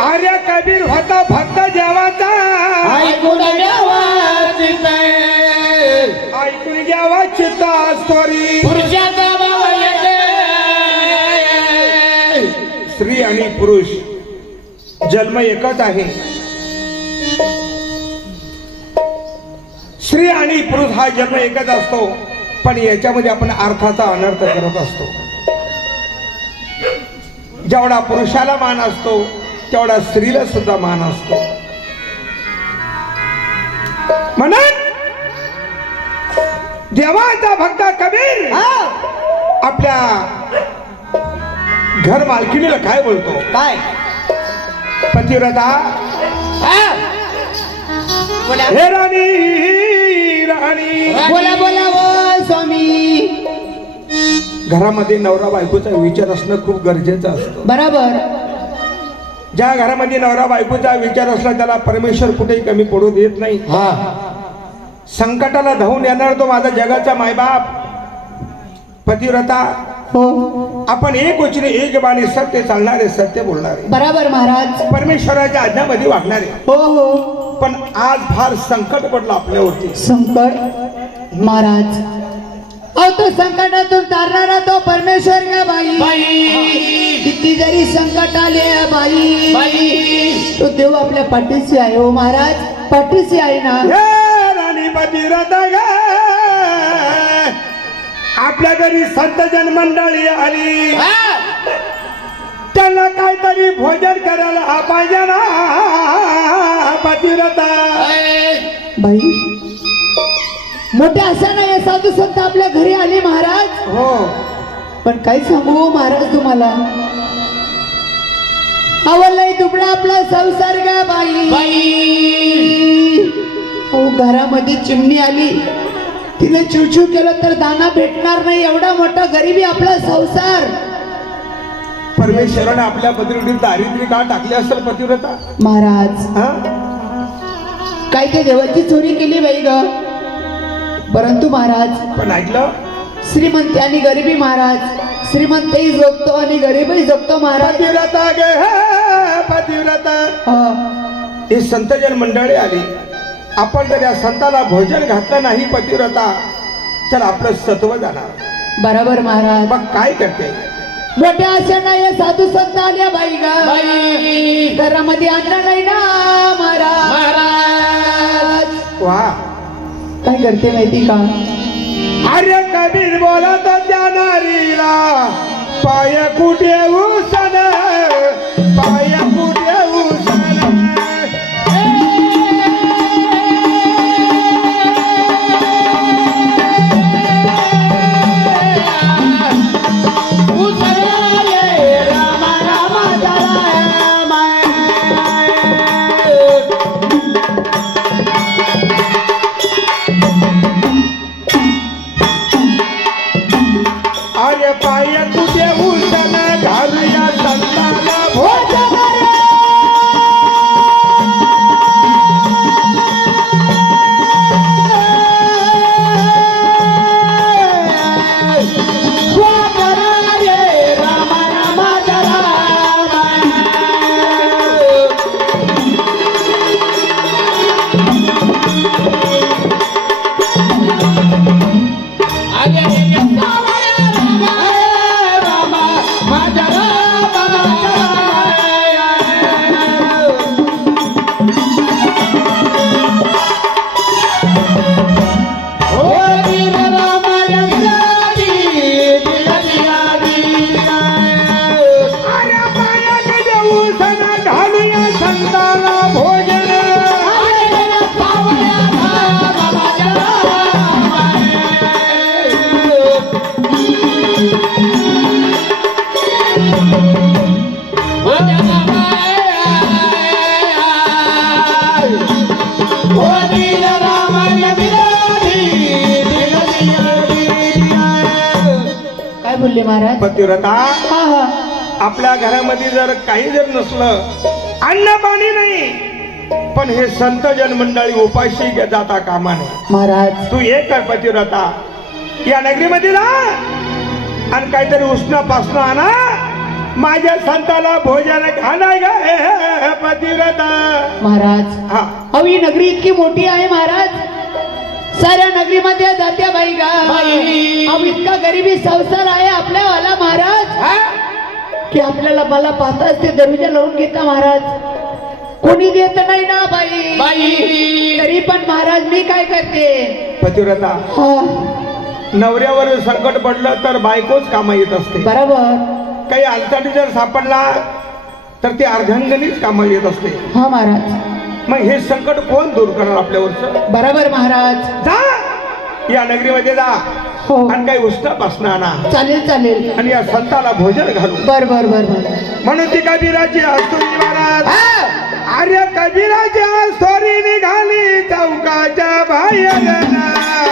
आर्य कबीर होता भक्त देवाचा ऐकून घ्यावा चित्त ऐकून घ्यावा चित्ता स्टोरी पुरुषाचा भाव येते स्त्री आणि पुरुष जन्म एकच आहे स्त्री आणि पुरुष हा जन्म एकच असतो पण याच्यामध्ये आपण अर्थाचा अनर्थ करत असतो जेवढा पुरुषाला मान असतो तेवढा स्त्रीला सुद्धा मान असतो म्हणून देवाचा भक्त कबीर आपल्या घर मालकिनीला काय बोलतो काय पतिव्रता हे राणी राणी बोला बोला ओ स्वामी घरामध्ये नवरा बायकोचा विचार असणं खूप गरजेचं असतं बरोबर ज्या घरामध्ये नवरा बायकोचा विचार असला त्याला परमेश्वर कुठेही कमी पडू देत नाही संकटाला धावून येणार तो माझा जगाचा मायबाप पतिव्रता हो आपण एक वचने एक बाणी सत्य चालणारे सत्य बोलणारे बरोबर महाराज परमेश्वराच्या आज्ञामध्ये वागणारे हो हो पण आज फार संकट पडलं आपल्यावरती संकट महाराज अहो तो संकटातून तारणारा तो परमेश्वर का बाई किती जरी संकट आले बाई तो देव आपल्या पाठीशी आहे हो महाराज पाठीशी आहे ना राणी पतिव्रता ग आपल्या घरी संत जन मंडळी आली त्यांना काहीतरी भोजन करायला पाहिजे ना पतिव्रता बाई मोठे अशा नाही साधू संत आपल्या घरी आले महाराज हो पण काय सांगू महाराज तुम्हाला आवडलाय दुबळा आपला संसार गा बाई हो घरामध्ये चिमणी आली तिने चिवचिव केलं तर दाना भेटणार नाही एवढा मोठा गरिबी आपला संसार परमेश्वराने आपल्या पत्नीवर दारिद्र्य का टाकले असेल पतिव्रता महाराज काय ते देवाची चोरी केली बाई ग परंतु महाराज पण ऐकलं श्रीमंत आणि गरिबी महाराज श्रीमंतही जगतो आणि गरीबही जगतो महाराज पतिव्रता गे पतिव्रता ही संतजन मंडळी आली आपण जर या संताला भोजन घातलं नाही पतिव्रता तर आपलं सत्व जाणार बरोबर महाराज मग काय करते मोठ्या अशा नाही साधू संत आल्या बाई ग घरामध्ये अन्न नाही ना महाराज वा काय करते माहिती का आर्य कबीर बोलत त्या नारीला पाय कुठे उसन पाय कुठे उसन पाय कुठे उलटन घालूया संताला भोजन बोलले महाराज पतिव्रता आपल्या घरामध्ये जर काही जर नसलं अन्न पाणी नाही पण हे संत जन मंडळी उपाशी जाता कामा नये महाराज तू एक कर पतिव्रता या नगरीमध्ये जा आणि काहीतरी उष्ण पासन आणा माझ्या संताला भोजन घालाय ग पतिव्रता महाराज हा अहो ही नगरी इतकी मोठी आहे महाराज साऱ्या नगरीमध्ये जात्या बाई गा अहो इतका गरिबी संसार आहे आपल्यावाला महाराज की आपल्याला मला पाहताच ते दरवाजा लावून घेता महाराज कोणी देत नाही ना बाई तरी पण महाराज मी काय करते पतिव्रता नवऱ्यावर संकट पडलं तर बायकोच कामा येत असते बरोबर काही अडचणी जर सापडला तर ती अर्धांगणीच कामा येत असते हा महाराज मग हे संकट कोण दूर करणार आपल्यावरच बरोबर महाराज जा या नगरीमध्ये जा हो आणि काही उष्ण बसणं आणा चालेल चालेल आणि या संताला भोजन घालू बर बर बर बर म्हणून ती कबीराची हस्तुरी महाराज अरे कबीराची हस्तुरी निघाली चौकाच्या बाहेर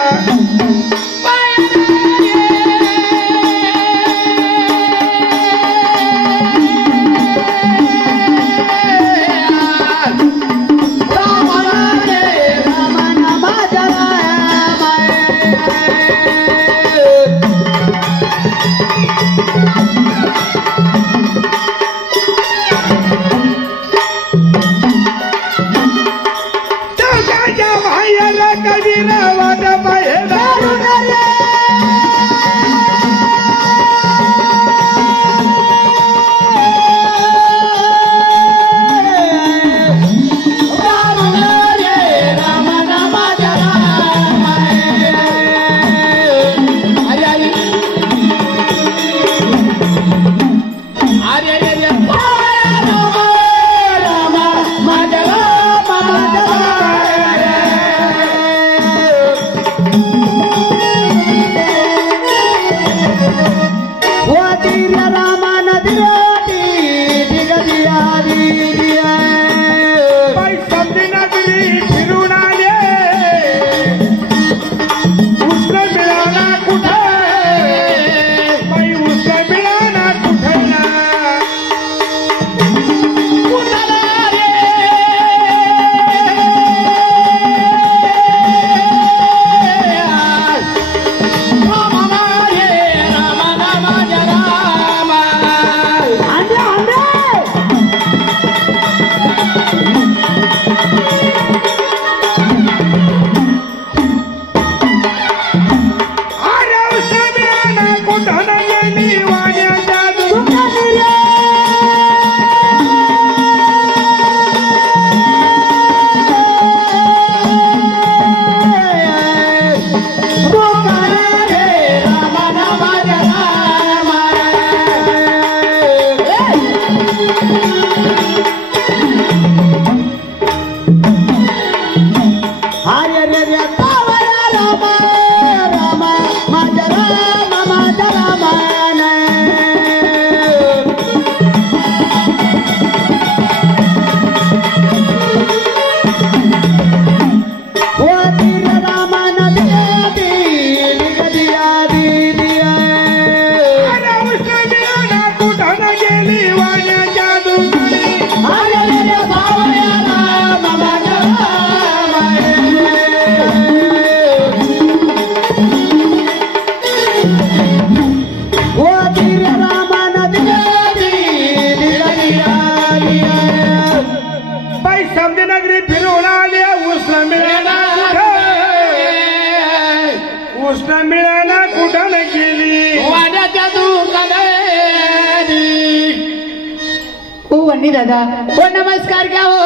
वनी दादा ओ नमस्कार घ्या हो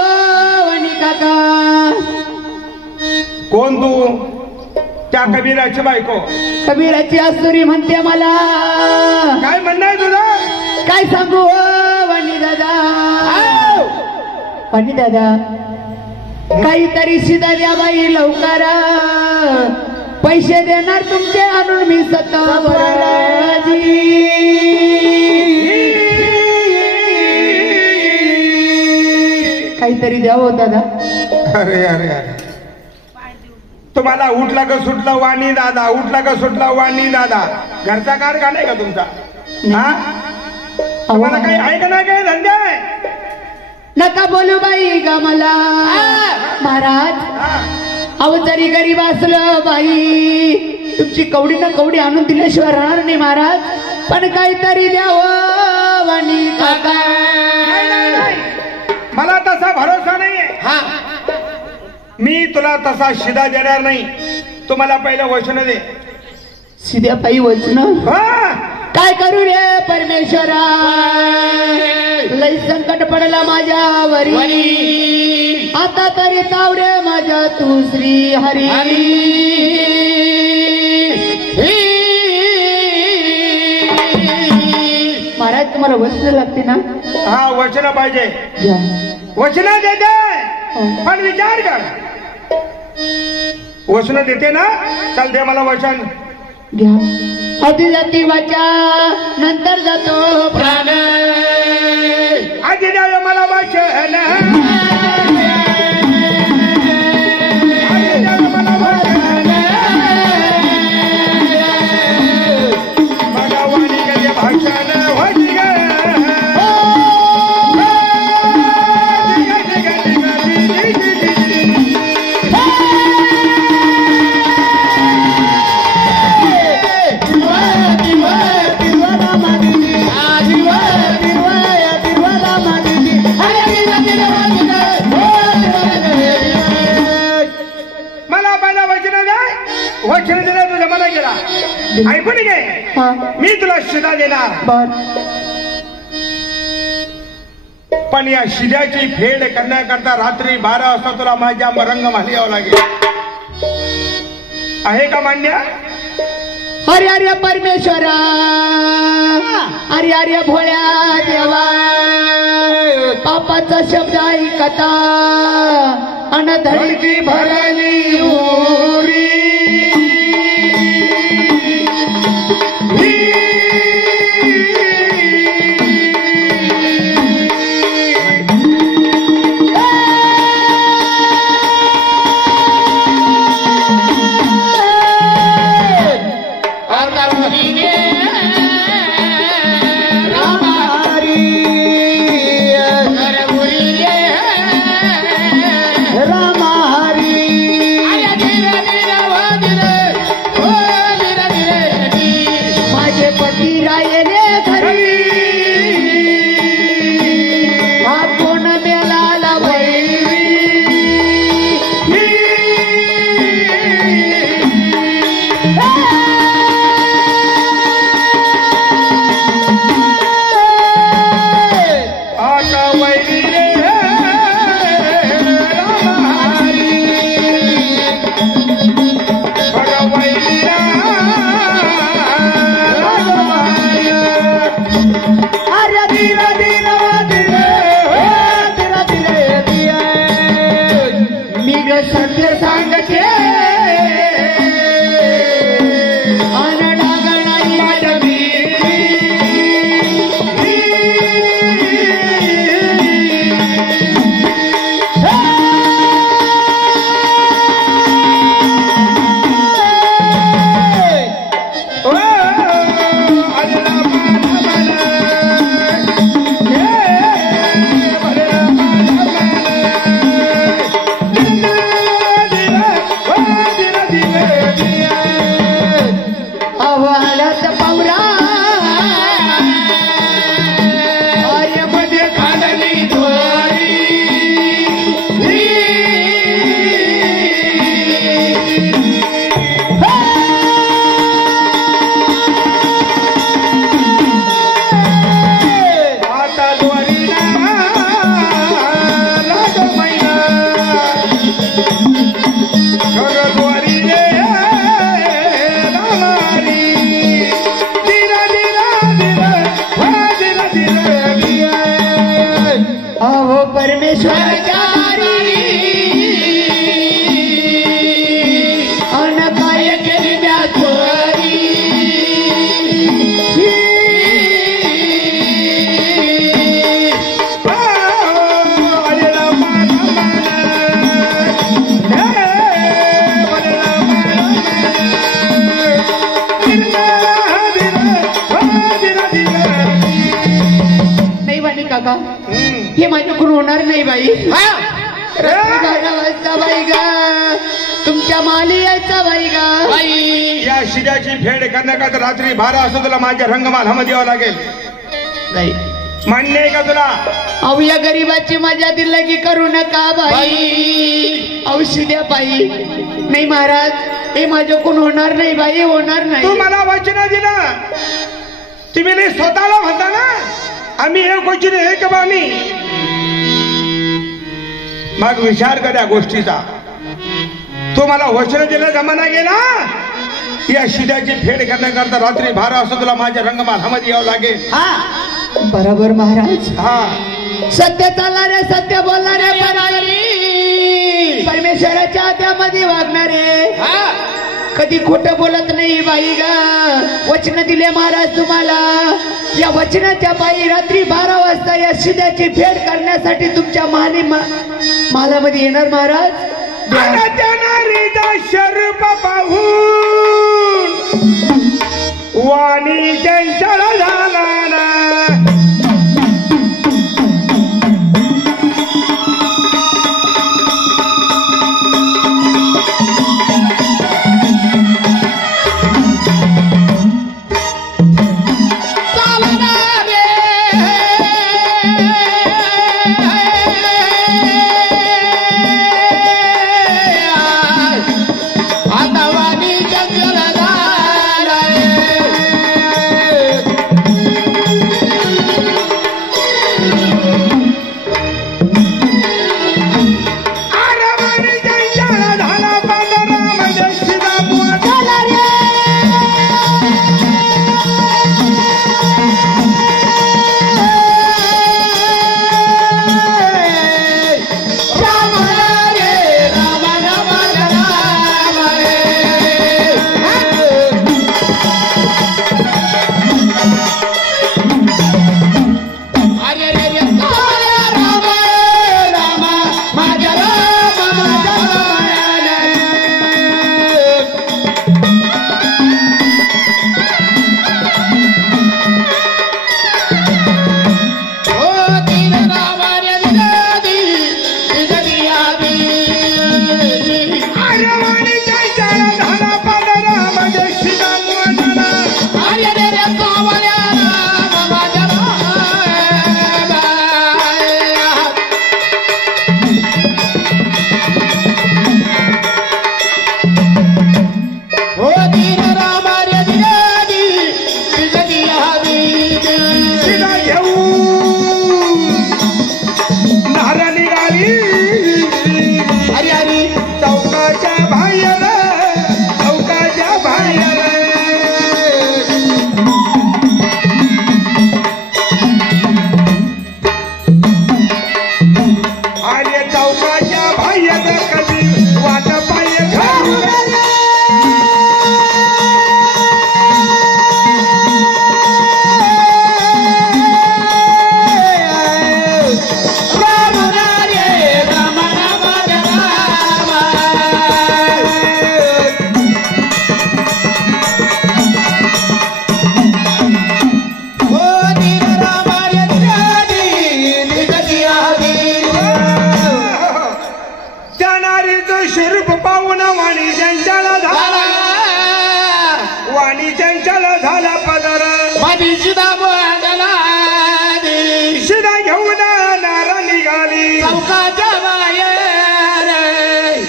वनी काका कोण तू त्या कबीराची बायको कबीराची आसुरी म्हणते मला काय म्हणणं आहे तुझं काय सांगू हो वनी दादा वनी दादा काहीतरी शिदा द्या बाई लवकर पैसे देणार तुमचे आणून मी सतावराजी काहीतरी द्यावं दादा अरे अरे अरे तुम्हाला उठला का सुटला वाणी दादा उठला का सुटला वाणी दादा घरचा कारखाना आहे का तुमचा हा तुम्हाला काही आहे का नाही काय धंदे नका बोलू बाई गा मला महाराज अहो जरी गरीब असलं बाई तुमची कवडी ना कवडी आणून दिल्याशिवाय राहणार नाही महाराज पण काहीतरी द्यावं वाणी काका मला तसा भरोसा नाहीये. हा मी तुला तसा शिदा देणार नाही. तुम्हाला पहिलं वचन दे. सिध्या पायी वचन हा काय करू रे परमेश्वरा, लय संकट पडला माझ्यावरी, आता तरी ताव रे माझ्या तू श्री हरी. महाराज तुम्हाला वचन लागते ना? हा वचन पाहिजे. घ्या. वचन देते पण विचार कर. वचन देते ना, चल दे मला वचन. घ्या. आधी जाती वाचा नंतर जातो प्राण, आधी द्यावे मला वचन, आधी द्यावे मला वचन, मला वाणी कधी भाषण होती ग. वचन दिलं तुझ्या मला गेला. ऐकून घे, मी तुला शिदा देणार. पण या शिद्याची फेड करण्याकरता रात्री 12 वाजता तुला माझ्या रंगमाली यावं लागेल. आहे का मान्य? अरे अरे परमेश्वरा, अरे अरे भोळ्या देवा, पापाचा शब्द ऐकता अन धडकी भरली उरी. काका हे माझ्याकडून होणार नाही बाई. वाजता बाई ग, तुमच्या माली यायचा बाई ग. या शिद्याची फेड करण्याकरता रात्री 12 वाजता तुला माझ्या रंगमालामध्ये यावं लागेल. नाही मान्य आहे का तुला? अहो या गरीबाची मजा दिला की करू नका बाई, औषध्या बाई. नाही महाराज, हे माझ्याकडून होणार नाही बाई, होणार नाही. तू मला वचन दिलं, तुम्ही नाही स्वतःला म्हणता ना आम्ही एक वचन हे का बानी. मग विचार कर या गोष्टीचा. तू मला वचन दिलं, जमाना गेला. या शिद्याची फेड करण्याकरता रात्री 12 वाजता तुला माझ्या रंगमालामध्ये यावं लागेल. हा बरोबर महाराज. हा सत्य चालणारे, सत्य बोलणारे, परमेश्वराच्या आज्ञामध्ये वागणारे, कधी खोटं बोलत नाही बाई ग. वचन दिले महाराज तुम्हाला. या वचनाच्या बाई रात्री 12 वाजता या शिद्याची फेड करण्यासाठी तुमच्या मालामध्ये येणार महाराज. शरूप पाहून वाणी चंचल झाला ना.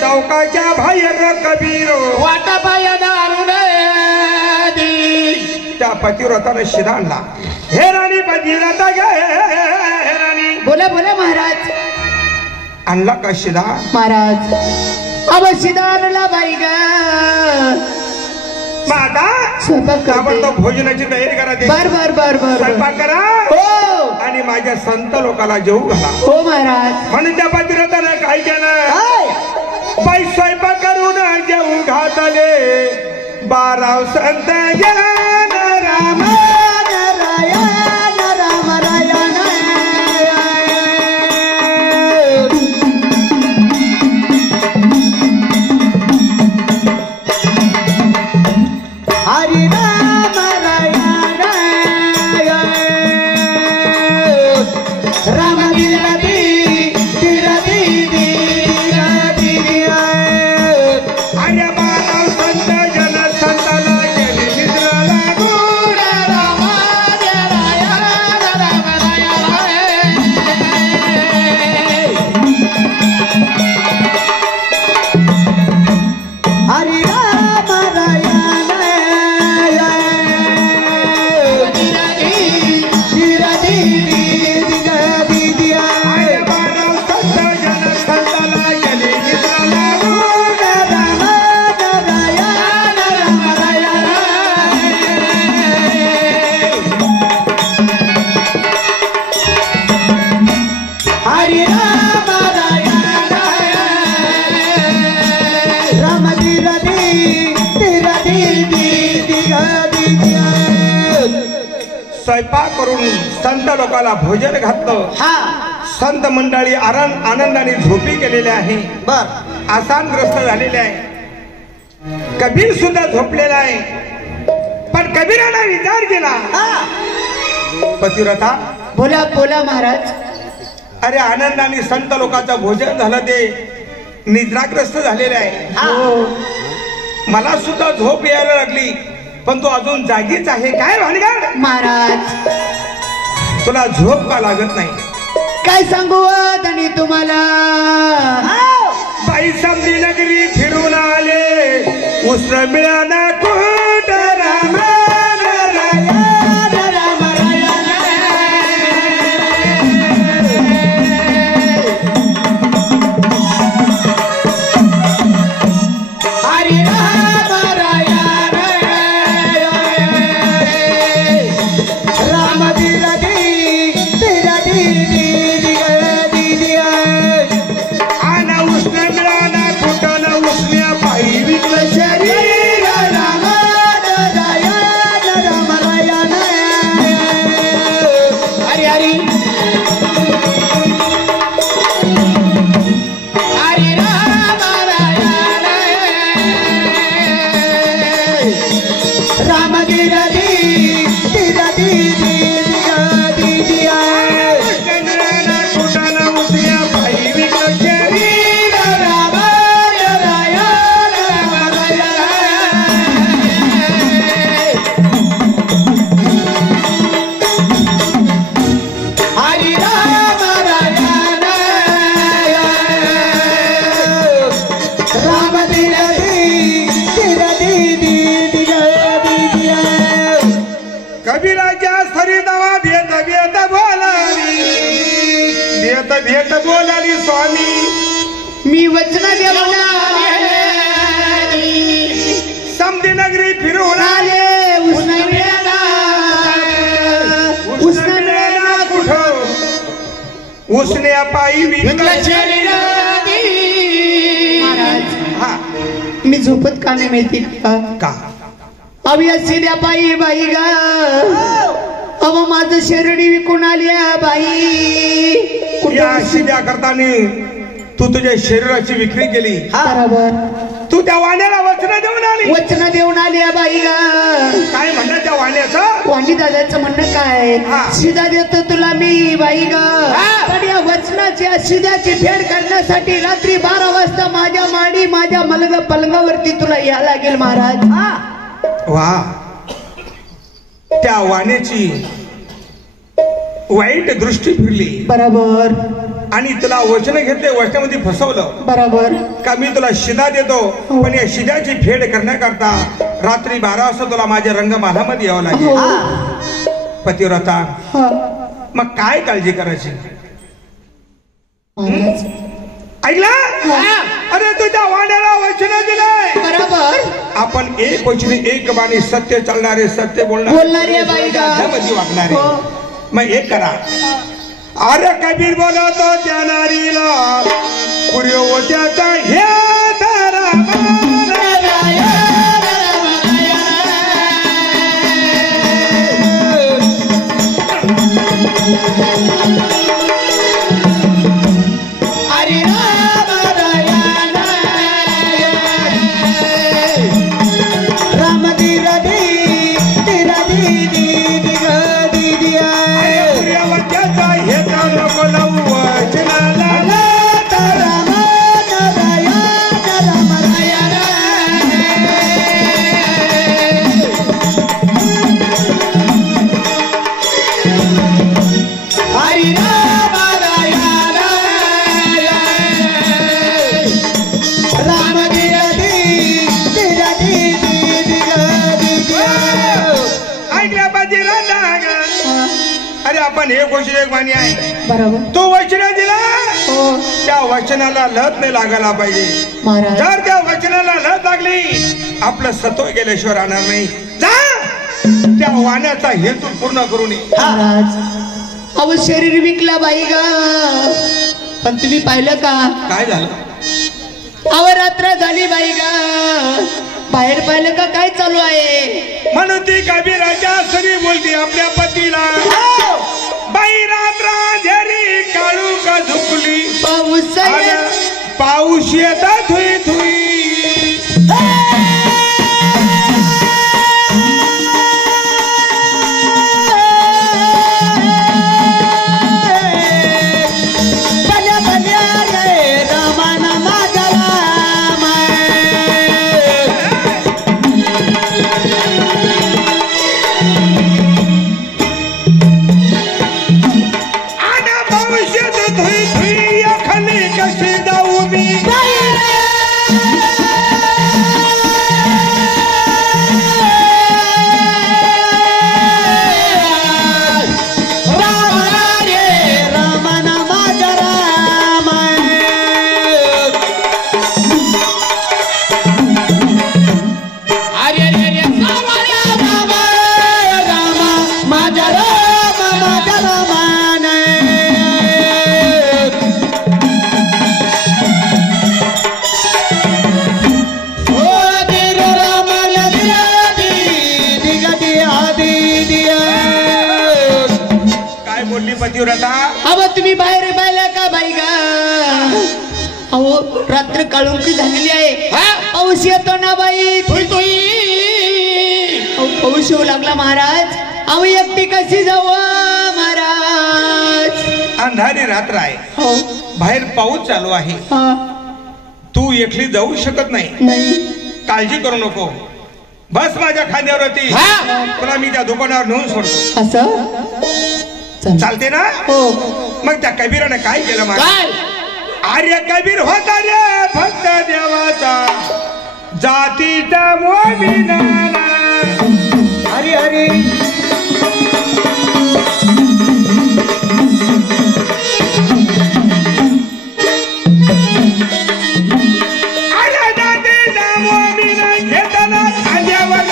चौकाच्या बाहेर कबीर वाटापाया दारुण त्या पतिव्रताने शिरा आणला. हे राणी पतिव्रता गे, हे राणी. बोला बोला महाराज. आणला का शिरा महाराज? अब शिरा आणला बाई ग. माता स्वयंपाक भोजनाची तयारी करा. बर बर बर बर स्वयंपाक करा. हो. आणि माझ्या संत लोकांना जेवू घाला. हो महाराज. म्हणून त्या पतिव्रताने काय केलं? बाई स्वयंपाक करून जेवू घातले. 12 संत ज्ञान राम नारायण राम नारायण. हरि राम नारायण राम संत जन संताला गेली निद्राला. स्वयंपाक करून संत लोकांना भोजन घातलं. हा संत मंडळी आनंदाने झोपी गेलेले आहे. बर आसानग्रस्त झालेले आहे. कबीर सुद्धा झोपलेला आहे. पण कबीराने विचार केला. पतिव्रता बोला बोला महाराज. अरे आनंदाने संत लोकांचं भोजन झालं ते निद्राग्रस्त झालेले आहे. मला सुद्धा झोप यायला लागली पण तू अजून जागीच आहे. काय भानगड महाराज तुला झोप का लागत नाही? काय सांगू धनी तुम्हाला. बाई समधी नगरी फिरून आले उष्ण मिळाला कुठ राम भेट बोलाली स्वामी मी वचन देवला समधी नगरी फिरून आले उष्ण मिळाला कुठं उष्ण्या पायी महाराज हा मी झोपत का नाही माहिती का अवि सिद्या पायी बाई गा. अव माझं शरणी विकून आली बाई. या शिद्या करताना तू तुझ्या शरीराची विक्री केली. बरोबर. तू त्या वाण्याला वचन देऊन आली. वचन देऊन आली बाई गा. काय म्हणणं त्या वाण्याचं? वाणी दादाचं म्हणणं काय? शिदा देतो तुला मी बाई गा. पण या वचनाची शिद्याची फेड करण्यासाठी रात्री 12 वाजता माझ्या माडी माझ्या मलग पलंगावरती तुला या लागेल महाराज. वा त्या वाण्याची वाईट दृष्टी फिरली. बरोबर. आणि तुला वचन घेतले वचनामध्ये फसवलं. बरोबर. का मी तुला शिदा देतो पण या शिद्याची फेड करण्याकरता रात्री 12 वाजता तुला माझ्या रंगमालामध्ये यावं लागेल. पतिव्रता मग काय काळजी करायची? ऐकला? अरे तुझ्या वाण्याला वचन दिलंय. बरोबर. आपण एक वचनी एक बाणी सत्य चालणारे सत्य बोलणारे वागणारे. मग एक करा. अरे कबीर बोलतो त्या नारीला पुर्योत्याचा हे आपण एक गोष्ट एक मानी आहे. बरोबर. तो वचन दिला त्या वचनाला लत नाही लागायला पाहिजे. जर त्या वचनाला लत लागली आपलं सत्व गेल्याशिवाय राहणार नाही. जा त्या वाण्याचा हेतू पूर्ण करून ये. अव शरीर विकला बाई ग. पण तुम्ही पाहिलं का काय झालं? अव रात्र झाली बाई ग. बाहेर पाहिलं का काय चालू आहे? म्हणून ती कबीराच्या सरी बोलती आपल्या पतीला, बाई रात्र झरी काळू का झुकली, पाऊस येता थुई थुई. अहो तुम्ही बाहेर पाहिला का बाई गा? अहो रात्र काळुंकी झालेली आहे, पाऊस येतो ना बाई. पाऊस येऊ लागला महाराज. अहो एकटी कशी जाऊ महाराज? अंधारी रात्र आहे, हो बाहेर पाऊस चालू आहे, तू एकली जाऊ शकत नाही. काळजी करू नको, बस माझ्या खांद्यावरती, तुला मी त्या दुकानावर नेऊन सोडतो. असं चालते ना? हो. मग त्या कबीराने काय केलं महाराज? आर्य कबीर होता रे फक्त देवाचा, जातीचा मोमिना. हरी हरी आर्य जातीचा मोमिना घेताना खांद्यावर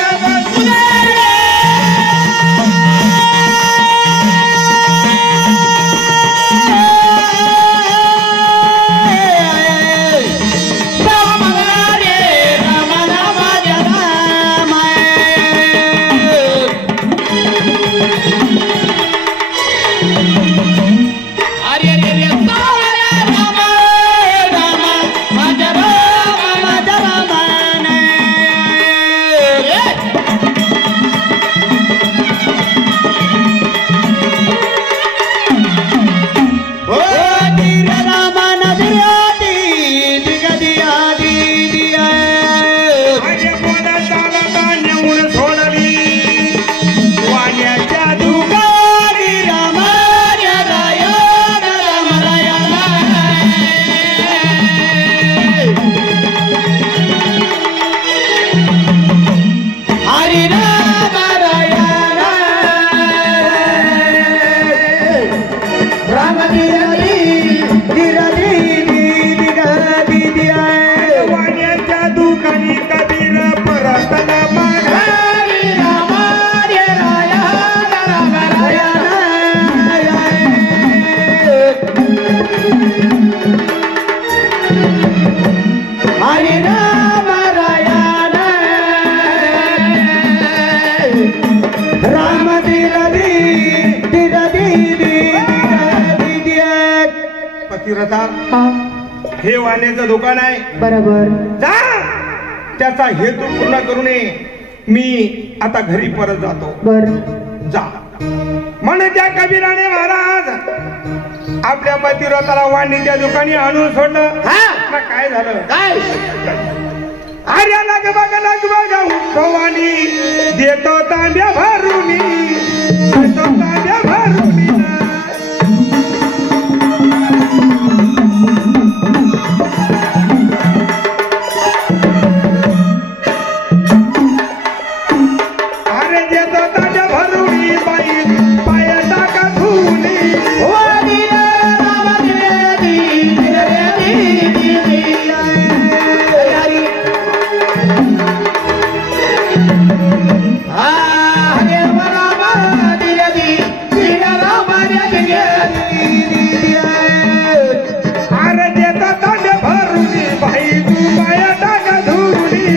हे वाण्याचं दुकान आहे बरोबर. जा, त्याचा हेतू पूर्ण करू नये. मी आता घरी परत जातो. बर जा. म्हणून त्या कबीराने महाराज आपल्या पतिव्रताला वाणीच्या दुकानी आणून सोडलं. मग काय झालं? काय? आर्या लाग बघा उठवानी देतो तांब्या भरून, देतो तांब्या भरून. भाई तू पाया टाका धुरी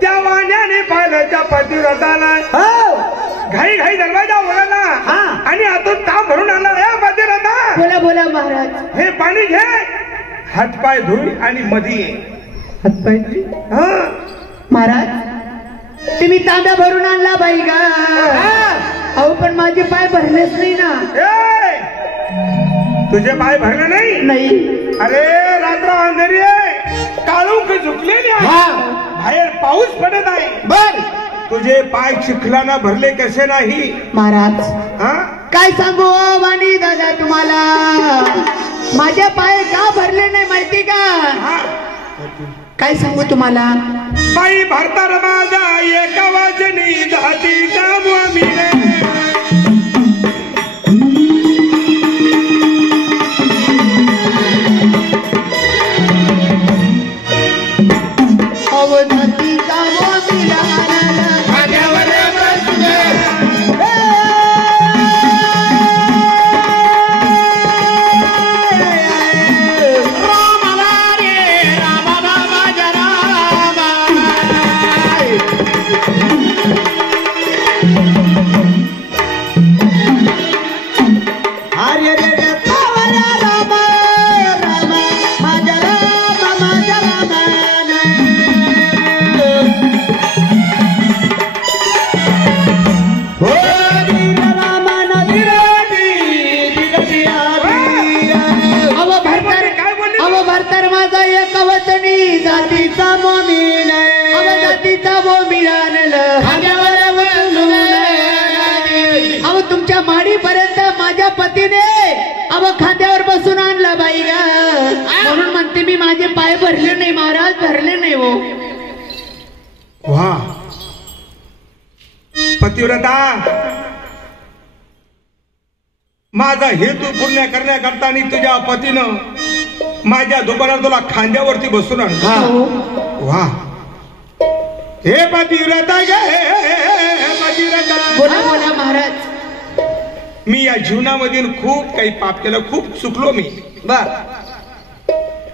त्या वाण्याने पाहिलं त्या पतिव्रताला घाई घाई दरवाजा उघडला आणि आतून ताप भरून आणला. पतिव्रता बोला बोला महाराज. हे पाणी घे, हातपाय धुई आणि मधी ये. हातपाय धुई? महाराज तुम्ही तांब्या भरून आणला बाई का? अहो पण माझे पाय भरलेच नाही ना. तुझे पाय भरले नाही? नाही. अरे रात्र अंधेरी आहे, काळुंक झुकलेली आहे, बाहेर पाऊस पडत आहे. बर तुझे पाय चिखलाना भरले कसे नाही? महाराज काय सांगू वाणी दादा तुम्हाला, माझे पाय का भरले नाही माहिती का? काय सांगू तुम्हाला? बाई भरतार माझा एका वाजनी जातीचा स्वामीने. अवधतीचा स्वामीला तुमच्या माडीपर्यंत माझ्या पतीने खांद्यावर बसून आणला बाई गा. म्हणून म्हणते मी माझे पाय भरले नाही महाराज, भरले नाही. हो वा पतिव्रता, माझा हेतू पूर्ण करण्याकरता तुझ्या पतीनं माझ्या दुकानात तुला खांद्यावरती बसून आणलं. वा हे पतिव्रता गे पतिव्रता. बोला बोला महाराज. मी या जीवनामध्ये खूप काही पाप केलं, खूप चुकलो मी. बर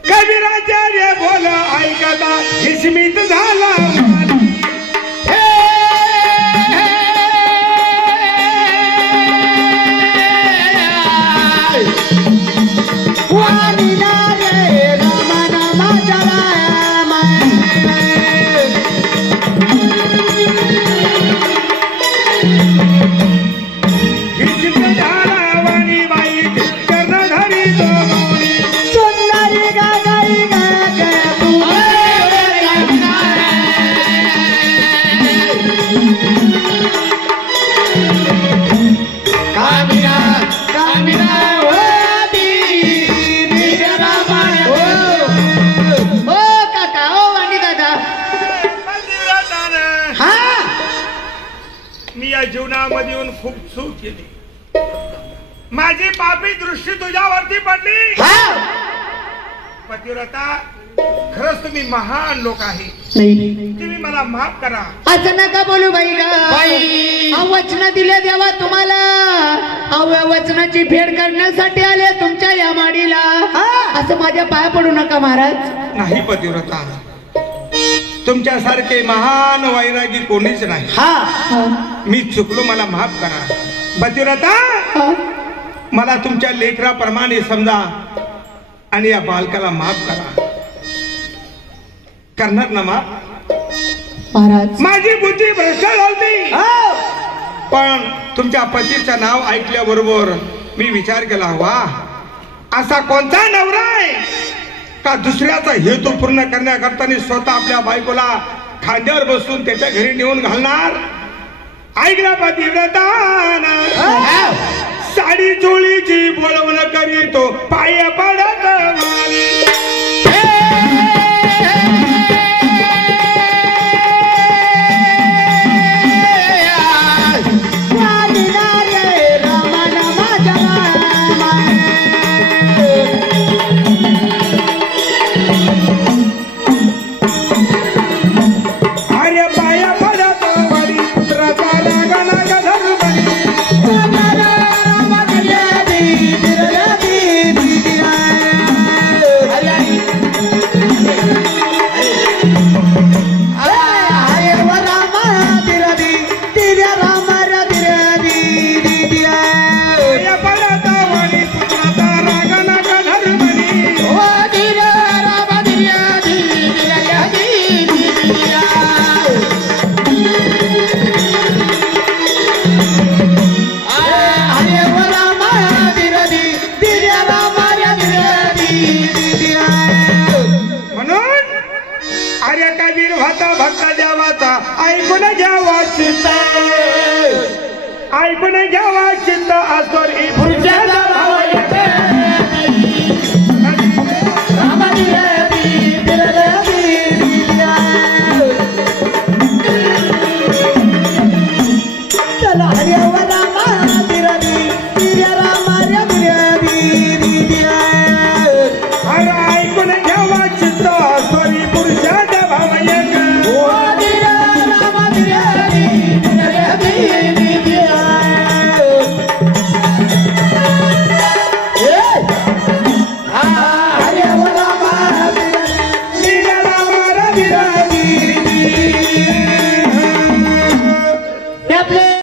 कबीराचार्य बोल ऐकता विस्मित झाला. जीवनामध्ये खूप चूक केली, माझी पापी दृष्टी तुझ्यावरती पडली. पतिव्रता खरंच तुम्ही महान लोक आहे, तुम्ही मला माफ करा. असं नका बोलू बाई गा. वचन दिले देवा तुम्हाला, वचनाची फेड करण्यासाठी आले तुमच्या या माडीला. असं माझ्या पाया पडू नका महाराज. नाही पतिव्रता, तुमच्यासारखे महान वैरागी कोणीच नाही. मी चुकलो, मला माफ करा. पतिव्रता मला तुमच्या लेकराप्रमाणे समजा आणि या बालकाला माफ करा. करणार ना माफ? महाराज माझी बुद्धी भ्रष्ट झाली, पण तुमच्या पतीचं नाव ऐकल्याबरोबर मी विचार केला, वा असा कोणता नवरा आहे का दुसऱ्याचा हेतू पूर्ण करण्याकरता स्वतः आपल्या बायकोला खांद्यावर बसून त्याच्या घरी नेऊन घालणार. ऐकला पतिव्रता, साडी चोळीची बोलवण करीतो पाय पडत ऐकून घ्यावा चित्त ऐकून घ्यावा चित्त आसोरी पुरुषा